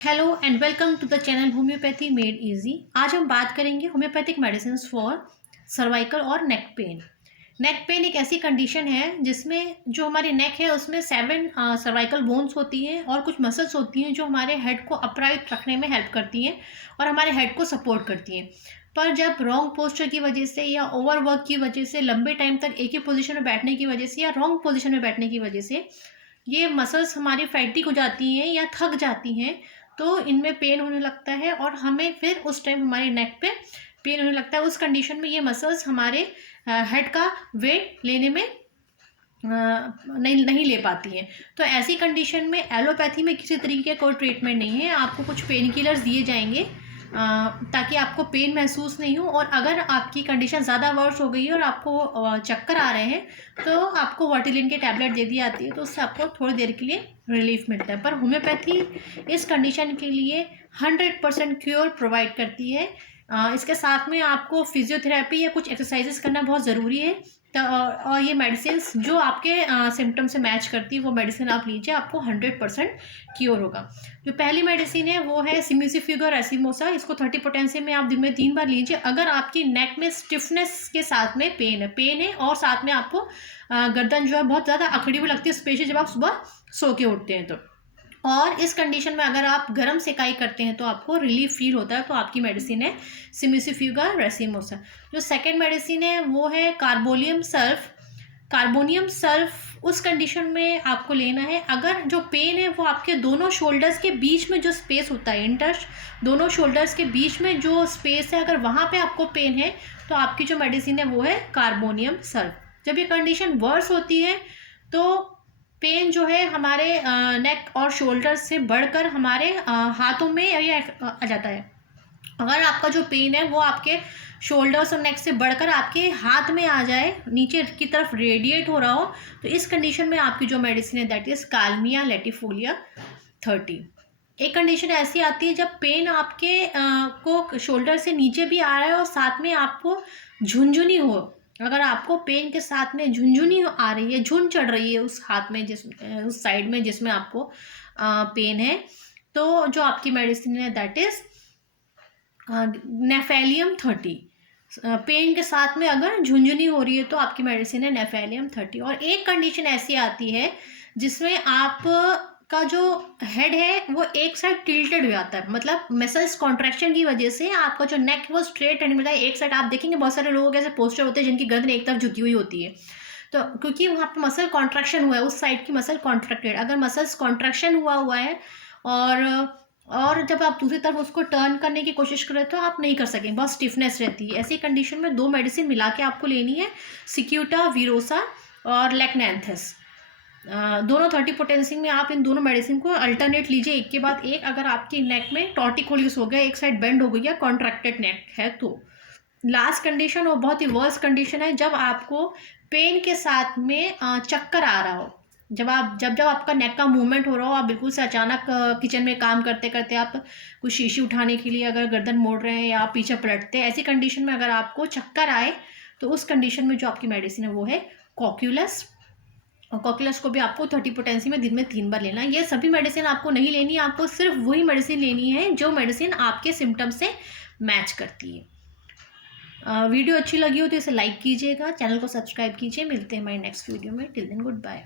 Hello and welcome to the channel homeopathy made easy. आज हम बात करेंगे होम्योपैथिक मेडिसिन फॉर सर्वाइकल और नेक पेन। नेक पेन एक ऐसी कंडीशन है जिसमें जो हमारी नेक है उसमें 7 सर्वाइकल बोन्स होती हैं और कुछ मसल्स होती हैं जो हमारे हेड को अपराइट रखने में हेल्प करती हैं और हमारे हेड को सपोर्ट करती हैं। पर जब रॉन्ग पोस्चर की वजह से या ओवरवर्क की वजह से लंबे टाइम तक एक ही पोजीशन में बैठने की वजह से या रॉन्ग पोजीशन में बैठने की वजह से ये मसल्स हमारी फैटिक हो जाती हैं या थक जाती हैं, तो इनमें पेन होने लगता है और हमें फिर उस टाइम हमारे नेक पे पेन होने लगता है। उस कंडीशन में ये मसल्स हमारे हेड का वेट लेने में नहीं नहीं ले पाती हैं। तो ऐसी कंडीशन में एलोपैथी में किसी तरीके का कोई ट्रीटमेंट नहीं है। आपको कुछ पेन किलर्स दिए जाएंगे ताकि आपको पेन महसूस नहीं हो, और अगर आपकी कंडीशन ज़्यादा वर्स हो गई है और आपको चक्कर आ रहे हैं तो आपको वर्टिलिन की टैबलेट दे दी जाती है, तो उससे आपको थोड़ी देर के लिए रिलीफ मिलता है। पर होम्योपैथी इस कंडीशन के लिए 100% क्योर प्रोवाइड करती है। इसके साथ में आपको फिजियोथेरेपी या कुछ एक्सरसाइजेस करना बहुत ज़रूरी है। तो और ये मेडिसिन जो आपके सिम्टम से मैच करती है वो मेडिसिन आप लीजिए, आपको 100% क्योर होगा। जो पहली मेडिसिन है वो है सिम्यूसिफ्यूगा रेसिमोसा। इसको 30 पोटेंसी में आप दिन में 3 बार लीजिए अगर आपकी नेक में स्टिफनेस के साथ में पेन है और साथ में आपको गर्दन जो है बहुत ज़्यादा अकड़ी हुई लगती है, स्पेशली जब आप सुबह सो के उठते हैं तो। और इस कंडीशन में अगर आप गर्म सेकाई करते हैं तो आपको रिलीफ फील होता है, तो आपकी मेडिसिन है सिम्यूसिफ्यूगा रेसिमोसा। जो सेकेंड मेडिसिन है वो है कार्बोनियम सल्फ। कार्बोनियम सल्फ उस कंडीशन में आपको लेना है अगर जो पेन है वो आपके दोनों शोल्डर्स के बीच में जो स्पेस होता है, दोनों शोल्डर्स के बीच में जो स्पेस है, अगर वहाँ पे आपको पेन है तो आपकी जो मेडिसिन है वो है कार्बोनियम सल्फ। जब ये कंडीशन वर्स होती है तो पेन जो है हमारे नेक और शोल्डर से बढ़कर हमारे हाथों में या आ जाता है। अगर आपका जो पेन है वो आपके शोल्डर्स और नेक से बढ़कर आपके हाथ में आ जाए, नीचे की तरफ रेडिएट हो रहा हो, तो इस कंडीशन में आपकी जो मेडिसिन है दैट इज काल्मिया लेटिफोलिया 30। एक कंडीशन ऐसी आती है जब पेन आपके को शोल्डर से नीचे भी आ रहा है और साथ में आपको झुंझुनी हो। अगर आपको पेन के साथ में झुंझुनी आ रही है, झुन चढ़ रही है उस हाथ में उस साइड में जिसमें आपको पेन है, तो जो आपकी मेडिसिन है दैट इज नेफेलियम 30। पेन के साथ में अगर झुंझुनी हो रही है तो आपकी मेडिसिन है नेफेलियम 30। और एक कंडीशन ऐसी आती है जिसमें आप का जो हेड है वो एक साइड टिल्टेड हो जाता है, मतलब मसल्स कॉन्ट्रैक्शन की वजह से आपका जो नेक वो स्ट्रेट एंड मिलता है एक साइड। आप देखेंगे बहुत सारे लोगों के ऐसे पोस्टर होते हैं जिनकी गर्दन एक तरफ झुकी हुई होती है, तो क्योंकि वहाँ पर मसल कॉन्ट्रैक्शन हुआ है, उस साइड की मसल कॉन्ट्रैक्टेड। अगर मसल्स कॉन्ट्रैक्शन हुआ है और जब आप दूसरी तरफ उसको टर्न करने की कोशिश करें तो आप नहीं कर सकेंगे, बहुत स्टिफनेस रहती है। ऐसी कंडीशन में 2 मेडिसिन मिला के आपको लेनी है, सिक्यूटा वीरोसा और लेकनैंथस। दोनों 30 पोटेंसी में आप इन दोनों मेडिसिन को अल्टरनेट लीजिए एक के बाद एक। अगर आपकी नेक में टॉर्टिकोलिस हो गया, एक साइड बेंड हो गई है, कॉन्ट्रैक्टेड नेक है, तो लास्ट कंडीशन और बहुत ही वर्स कंडीशन है जब आपको पेन के साथ में चक्कर आ रहा हो। जब आपका नेक का मूवमेंट हो रहा हो, आप बिल्कुल से अचानक किचन में काम करते करते आप कुछ शीशी उठाने के लिए अगर गर्दन मोड़ रहे हैं या आप पीछे पलटते हैं, ऐसी कंडीशन में अगर आपको चक्कर आए तो उस कंडीशन में जो आपकी मेडिसिन है वो है कॉक्यूलस। और कॉक्यूलस को भी आपको 30 पोटेंसी में दिन में 3 बार लेना है। ये सभी मेडिसिन आपको नहीं लेनी है, आपको सिर्फ वही मेडिसिन लेनी है जो मेडिसिन आपके सिम्टम से मैच करती है। वीडियो अच्छी लगी हो तो इसे लाइक कीजिएगा, चैनल को सब्सक्राइब कीजिए। मिलते हैं हमारे नेक्स्ट वीडियो में। Till then good bye.